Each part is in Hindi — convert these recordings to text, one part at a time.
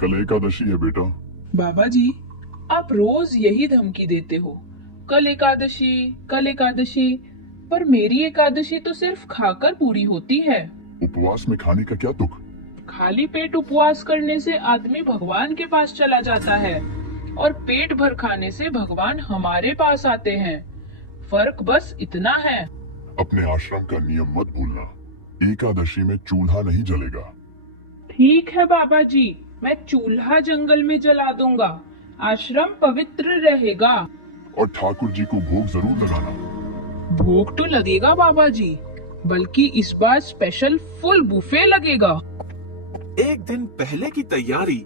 कल एकादशी है बेटा। बाबा जी, आप रोज यही धमकी देते हो, कल एकादशी, कल एकादशी। पर मेरी एकादशी तो सिर्फ खाकर पूरी होती है। उपवास में खाने का क्या तुक? खाली पेट उपवास करने से आदमी भगवान के पास चला जाता है और पेट भर खाने से भगवान हमारे पास आते हैं। फर्क बस इतना है। अपने आश्रम का नियम मत भूलना। एकादशी में चूल्हा नहीं जलेगा। ठीक है बाबा जी, मैं चूल्हा जंगल में जला दूंगा। आश्रम पवित्र रहेगा। और ठाकुर जी को भोग जरूर लगाना। भोग तो लगेगा बाबा जी, बल्कि इस बार स्पेशल फुल बुफे लगेगा। एक दिन पहले की तैयारी।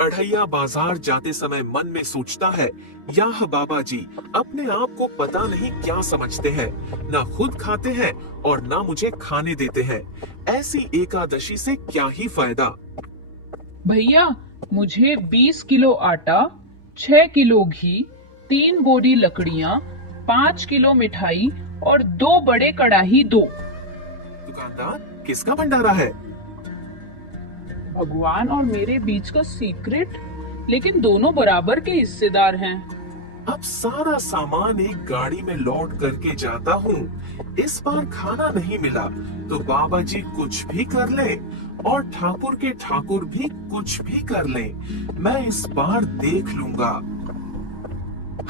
अढ़ैया बाजार जाते समय मन में सोचता है, याह बाबा जी अपने आप को पता नहीं क्या समझते हैं, ना खुद खाते हैं और ना मुझे खाने देते हैं। ऐसी एकादशी से क्या ही फायदा। भैया, मुझे 20 किलो आटा, 6 किलो घी, 3 बोरी लकड़ियाँ, 5 किलो मिठाई और 2 बड़े कड़ाही दो। दुकानदार, किसका भंडारा है? भगवान और मेरे बीच का सीक्रेट, लेकिन दोनों बराबर के हिस्सेदार हैं। अब सारा सामान एक गाड़ी में लोड करके जाता हूँ। इस बार खाना नहीं मिला तो बाबा जी कुछ भी कर ले और ठाकुर के ठाकुर भी कुछ भी कर ले, मैं इस बार देख लूंगा।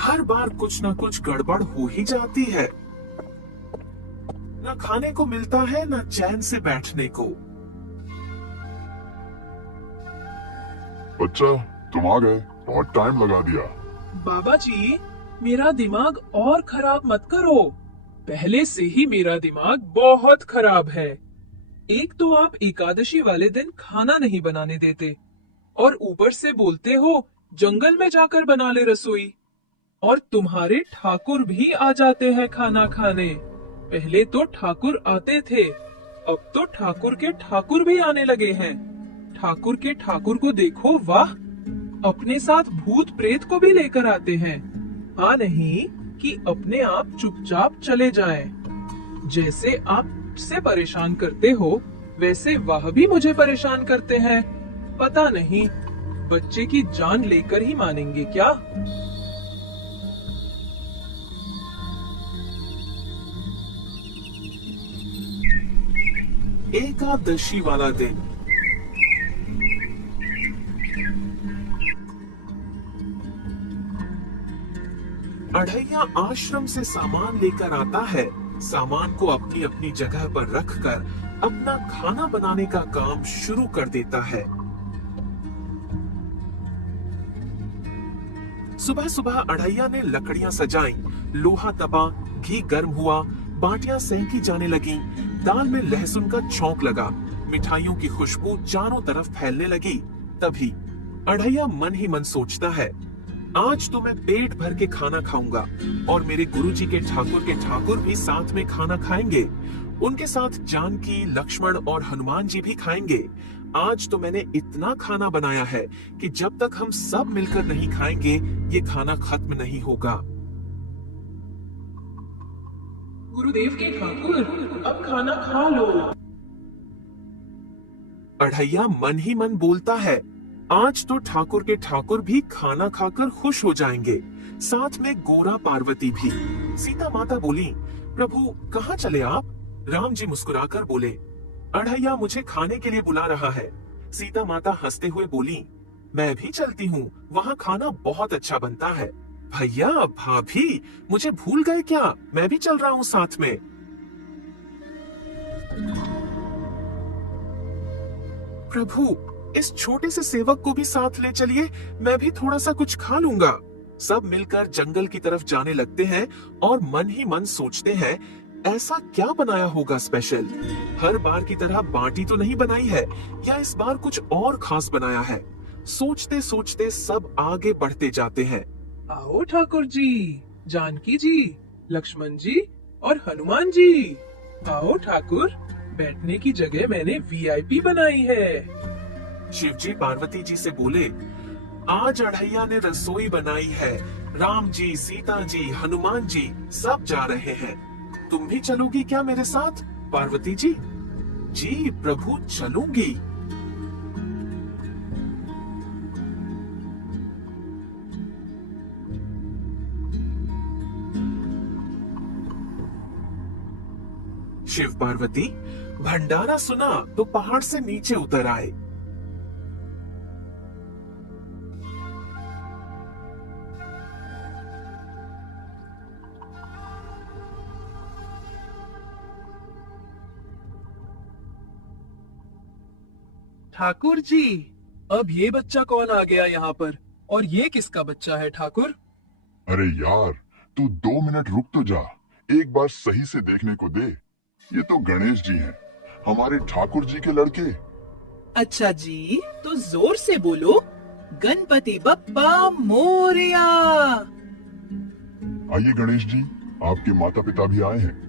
हर बार कुछ न कुछ गड़बड़ हो ही जाती है। न खाने को मिलता है न चैन से बैठने को। बच्चा, तुम आ गए, बहुत टाइम लगा दिया। बाबा जी, मेरा दिमाग और खराब मत करो। पहले से ही मेरा दिमाग बहुत खराब है। एक तो आप एकादशी वाले दिन खाना नहीं बनाने देते और ऊपर से बोलते हो जंगल में जाकर बना ले रसोई। और तुम्हारे ठाकुर भी आ जाते हैं खाना खाने। पहले तो ठाकुर आते थे, अब तो ठाकुर के ठाकुर भी आने लगे हैं। ठाकुर के ठाकुर को देखो, वाह! अपने साथ भूत प्रेत को भी लेकर आते हैं। हाँ नहीं कि अपने आप चुपचाप चले जाएं। जैसे आप से परेशान करते हो, वैसे वह भी मुझे परेशान करते हैं। पता नहीं बच्चे की जान लेकर ही मानेंगे क्या? एकादशी वाला दिन। अढ़ैया आश्रम से सामान लेकर आता है। सामान को अपनी अपनी जगह पर रखकर अपना खाना बनाने का काम शुरू कर देता है। सुबह सुबह अढ़ैया ने लकड़ियां सजाई, लोहा तपा, घी गर्म हुआ, बाटियां सेंकी जाने लगी, दाल में लहसुन का छौंक लगा, मिठाइयों की खुशबू चारों तरफ फैलने लगी। तभी अढ़ैया मन ही मन सोचता है, आज तो मैं पेट भर के खाना खाऊंगा और मेरे गुरुजी के ठाकुर भी साथ में खाना खाएंगे। उनके साथ जानकी, लक्ष्मण और हनुमान जी भी खाएंगे। आज तो मैंने इतना खाना बनाया है कि जब तक हम सब मिलकर नहीं खाएंगे, ये खाना खत्म नहीं होगा। गुरुदेव के ठाकुर, अब खाना खा लो। अढ़ैया मन ही मन बोलता है, आज तो ठाकुर के ठाकुर भी खाना खाकर खुश हो जाएंगे, साथ में गोरा पार्वती भी। सीता माता बोली, प्रभु कहाँ चले आप? राम जी मुस्कुराकर बोले, अढ़ैया मुझे खाने के लिए बुला रहा है। सीता माता हंसते हुए बोली, मैं भी चलती हूँ, वहाँ खाना बहुत अच्छा बनता है। भैया भाभी मुझे भूल गए क्या? मैं भी चल रहा हूँ साथ में। प्रभु इस छोटे से सेवक को भी साथ ले चलिए, मैं भी थोड़ा सा कुछ खा लूंगा। सब मिलकर जंगल की तरफ जाने लगते हैं और मन ही मन सोचते हैं, ऐसा क्या बनाया होगा स्पेशल? हर बार की तरह बाटी तो नहीं बनाई है, या इस बार कुछ और खास बनाया है? सोचते सोचते सब आगे बढ़ते जाते हैं। आओ ठाकुर जी, जानकी जी, लक्ष्मण जी और हनुमान जी। आओ ठाकुर, बैठने की जगह मैंने वीआईपी बनाई है। शिवजी पार्वती जी से बोले, आज अढ़ैया ने रसोई बनाई है। राम जी, सीता जी, हनुमान जी सब जा रहे हैं। तुम भी चलोगी क्या मेरे साथ? पार्वती जी, जी प्रभु चलूंगी। शिव पार्वती भंडारा सुना तो पहाड़ से नीचे उतर आए। ठाकुर जी, अब ये बच्चा कौन आ गया यहाँ पर? और ये किसका बच्चा है ठाकुर? अरे यार, तू 2 मिनट रुक तो जा, एक बार सही से देखने को दे। ये तो गणेश जी हैं, हमारे ठाकुर जी के लड़के। अच्छा जी, तो जोर से बोलो, गणपति बप्पा मोरया। आइए गणेश जी, आपके माता पिता भी आए हैं।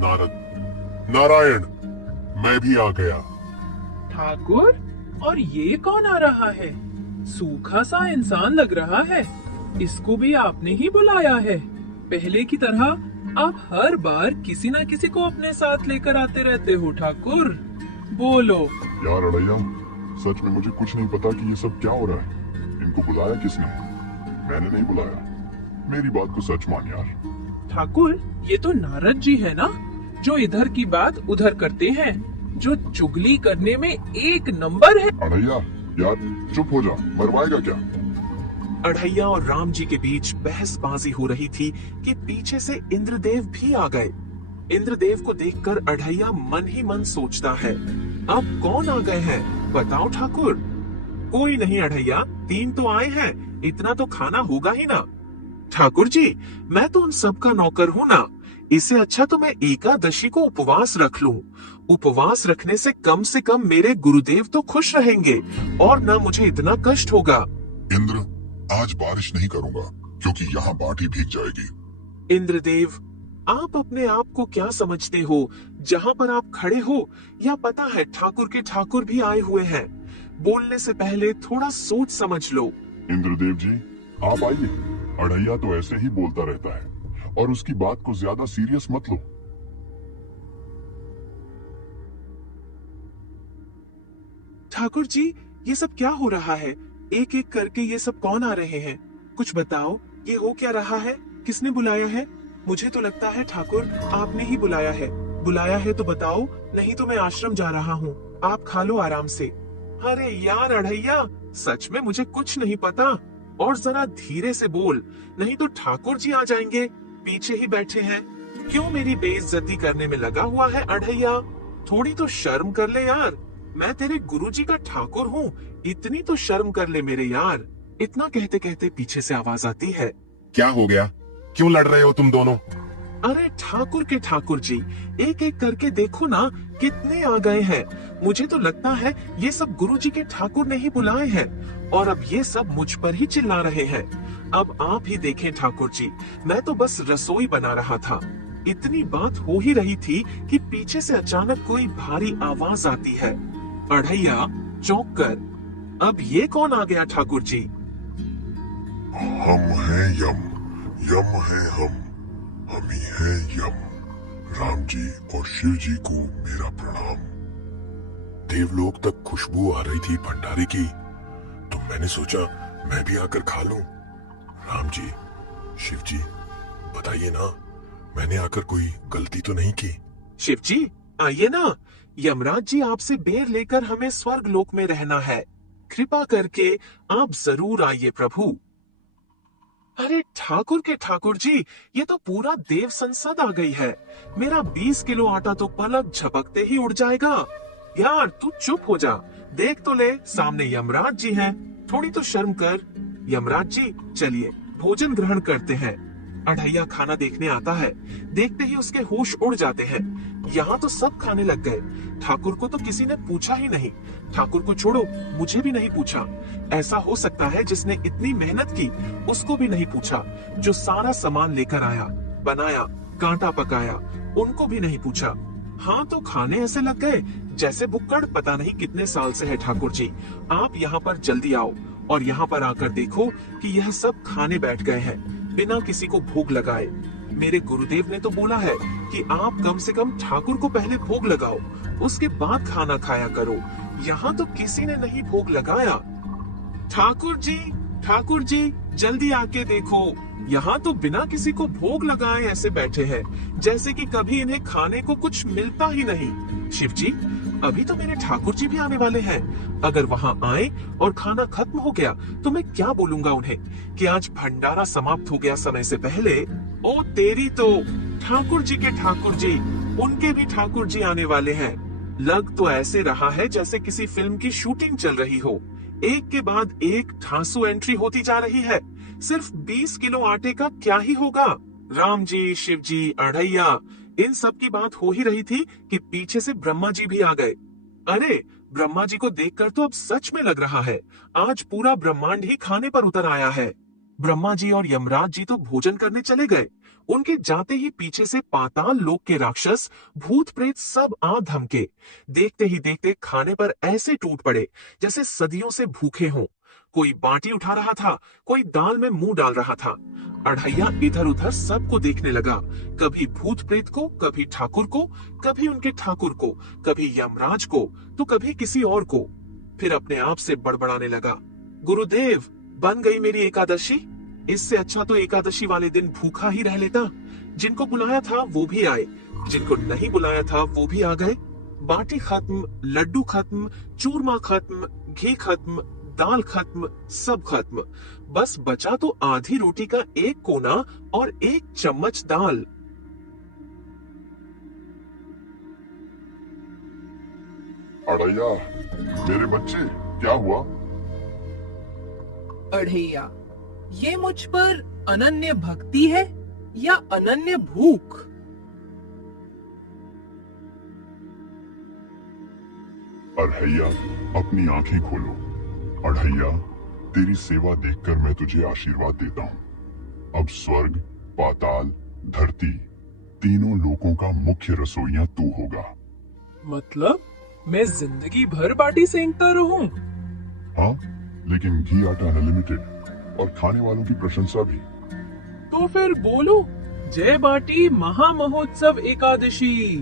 नारद, नारायण, मैं भी आ गया। ठाकुर, और ये कौन आ रहा है? सूखा सा इंसान लग रहा है। इसको भी आपने ही बुलाया है? पहले की तरह आप हर बार किसी ना किसी को अपने साथ लेकर आते रहते हो ठाकुर। बोलो। यार अड़ैया, सच में मुझे कुछ नहीं पता कि ये सब क्या हो रहा है। इनको बुलाया किसने? मैंने नहीं बुलाया। मेरी बात को सच मान यार। ठाकुर, ये तो नारद जी है ना, जो इधर की बात उधर करते हैं, जो चुगली करने में एक नंबर है। अड़ैया यार चुप हो जा, मरवाएगा क्या? अढ़ैया और राम जी के बीच बहसबाजी हो रही थी कि पीछे से इंद्रदेव भी आ गए। इंद्रदेव को देखकर अढ़ैया मन ही मन सोचता है, अब कौन आ गए हैं? बताओ ठाकुर। कोई नहीं अढ़ैया, 3 तो आए हैं, इतना तो खाना होगा ही ना। ठाकुर जी, मैं तो उन सबका नौकर हूँ ना, इससे अच्छा तो मैं एकादशी को उपवास रख लूं। उपवास रखने से कम मेरे गुरुदेव तो खुश रहेंगे और न मुझे इतना कष्ट होगा। इंद्र, आज बारिश नहीं करूंगा क्योंकि यहाँ बाटी भीग जाएगी। इंद्रदेव, आप अपने आप को क्या समझते हो? जहाँ पर आप खड़े हो, या पता है ठाकुर के ठाकुर भी आए हुए हैं। बोलने से पहले थोड़ा सोच समझ लो। इंद्रदेव जी, आप आइए। अढ़ैया तो ऐसे ही बोलता रहता है और उसकी बात को ज्यादा सीरियस मत लो। ठाकुर जी, ये सब क्या हो रहा है? एक एक करके ये सब कौन आ रहे हैं? कुछ बताओ, ये हो क्या रहा है? किसने बुलाया है? मुझे तो लगता है ठाकुर आपने ही बुलाया है। बुलाया है तो बताओ, नहीं तो मैं आश्रम जा रहा हूँ। आप खा लो आराम से। अरे यार अढ़ैया, सच में मुझे कुछ नहीं पता। और जरा धीरे से बोल, नहीं तो ठाकुर जी आ जाएंगे। पीछे ही बैठे हैं, क्यों मेरी बेइज्जती करने में लगा हुआ है अढ़ैया? थोड़ी तो शर्म कर ले यार, मैं तेरे गुरुजी का ठाकुर हूँ, इतनी तो शर्म कर ले मेरे यार। इतना कहते कहते पीछे से आवाज आती है, क्या हो गया? क्यों लड़ रहे हो तुम दोनों? अरे ठाकुर के ठाकुर जी, एक एक करके देखो ना, कितने आ गए हैं। मुझे तो लगता है ये सब गुरुजी के ठाकुर ने ही बुलाए हैं, और अब ये सब मुझ पर ही चिल्ला रहे हैं। अब आप ही देखें ठाकुर जी, मैं तो बस रसोई बना रहा था। इतनी बात हो ही रही थी कि पीछे से अचानक कोई भारी आवाज आती है। अढ़ैया चौंक कर, अब ये कौन आ गया ठाकुर जी? हम हैं यम, यम है हम ही हैं यम। राम जी और शिव जी को मेरा प्रणाम। देवलोक तक खुशबू आ रही थी भंडारे की, तो मैंने सोचा मैं भी आकर खा लूं। राम जी, शिव जी, बताइए ना, मैंने आकर कोई गलती तो नहीं की? शिव जी आइए ना, यमराज जी आपसे बेर लेकर हमें स्वर्ग लोक में रहना है। कृपा करके आप जरूर आइए प्रभु। अरे ठाकुर के ठाकुर जी, ये तो पूरा देव संसद आ गई है। मेरा 20 किलो आटा तो पलक झपकते ही उड़ जाएगा। यार तू चुप हो जा, देख तो ले, सामने यमराज जी हैं, थोड़ी तो शर्म कर। यमराज जी चलिए भोजन ग्रहण करते हैं। अढ़ैया खाना देखने आता है, देखते ही उसके होश उड़ जाते हैं। यहाँ तो सब खाने लग गए, ठाकुर को तो किसी ने पूछा ही नहीं। ठाकुर को छोड़ो, मुझे भी नहीं पूछा। ऐसा हो सकता है जिसने इतनी मेहनत की उसको भी नहीं पूछा, जो सारा सामान लेकर आया, बनाया, कांटा पकाया, उनको भी नहीं पूछा। हाँ तो खाने ऐसे लग गए जैसे बुक्कड़ पता नहीं कितने साल से है। ठाकुर जी आप यहाँ पर जल्दी आओ और यहाँ पर आकर देखो कि यह सब खाने बैठ गए हैं बिना किसी को भोग लगाए। मेरे गुरुदेव ने तो बोला है कि आप कम से कम ठाकुर को पहले भोग लगाओ, उसके बाद खाना खाया करो। यहाँ तो किसी ने नहीं भोग लगाया। ठाकुर जी, जल्दी आके देखो, यहाँ तो बिना किसी को भोग लगाए ऐसे बैठे हैं, जैसे कि कभी इन्हें खाने को कुछ मिलता ही नहीं। शिव जी, अभी तो मेरे ठाकुर जी भी आने वाले हैं। अगर वहाँ आए और खाना खत्म हो गया तो मैं क्या बोलूंगा उन्हें कि आज भंडारा समाप्त हो गया समय से पहले। ओ तेरी तो, ठाकुर जी के ठाकुर जी, उनके भी ठाकुर जी आने वाले हैं। लग तो ऐसे रहा है जैसे किसी फिल्म की शूटिंग चल रही हो। एक के बाद एक ठासु एंट्री होती जा रही है। सिर्फ 20 किलो आटे का क्या ही होगा। राम जी, शिव जी, अढ़ैया, इन सब की बात हो ही रही थी कि पीछे से ब्रह्मा जी भी आ गए। अरे, ब्रह्मा जी को देखकर तो अब सच में लग रहा है आज पूरा ब्रह्मांड ही खाने पर उतर आया है। ब्रह्मा जी और यमराज जी तो भोजन करने चले गए। उनके जाते ही पीछे से पाताल लोक के राक्षस, भूत प्रेत सब आ धमके। देखते ही देखते खाने पर ऐसे टूट पड़े जैसे सदियों से भूखे हों। कोई बाटी उठा रहा था, कोई दाल में मुंह डाल रहा था। अढ़ैया इधर उधर सबको देखने लगा, कभी भूत प्रेत को, कभी ठाकुर को, कभी उनके ठाकुर को, कभी यमराज को, तो कभी किसी और को। फिर अपने आप से बड़बड़ाने लगा, गुरुदेव, बन गई मेरी एकादशी। इससे अच्छा तो एकादशी वाले दिन भूखा ही रह लेता। जिनको बुलाया था वो भी आए, जिनको नहीं बुलाया था वो भी आ गए। बाटी खत्म, लड्डू खत्म, चूरमा खत्म, घी खत्म, दाल खत्म, सब खत्म। बस बचा तो आधी रोटी का एक कोना और एक चम्मच दाल। अड़ैया, मेरे बच्चे, क्या हुआ? अढ़ैया, ये मुझ पर अनन्य भक्ति है या अनन्य भूख? अढ़ैया, अपनी आंखें खोलो। अढ़ैया, तेरी सेवा देखकर मैं तुझे आशीर्वाद देता हूँ। अब स्वर्ग, पाताल, धरती, तीनों लोकों का मुख्य रसोइया तू होगा। मतलब मैं जिंदगी भर बाटी सेंकता रहूं? हाँ, लेकिन घी आटा अनलिमिटेड और खाने वालों की प्रशंसा भी। तो फिर बोलो, जय बाटी महामहोत्सव एकादशी।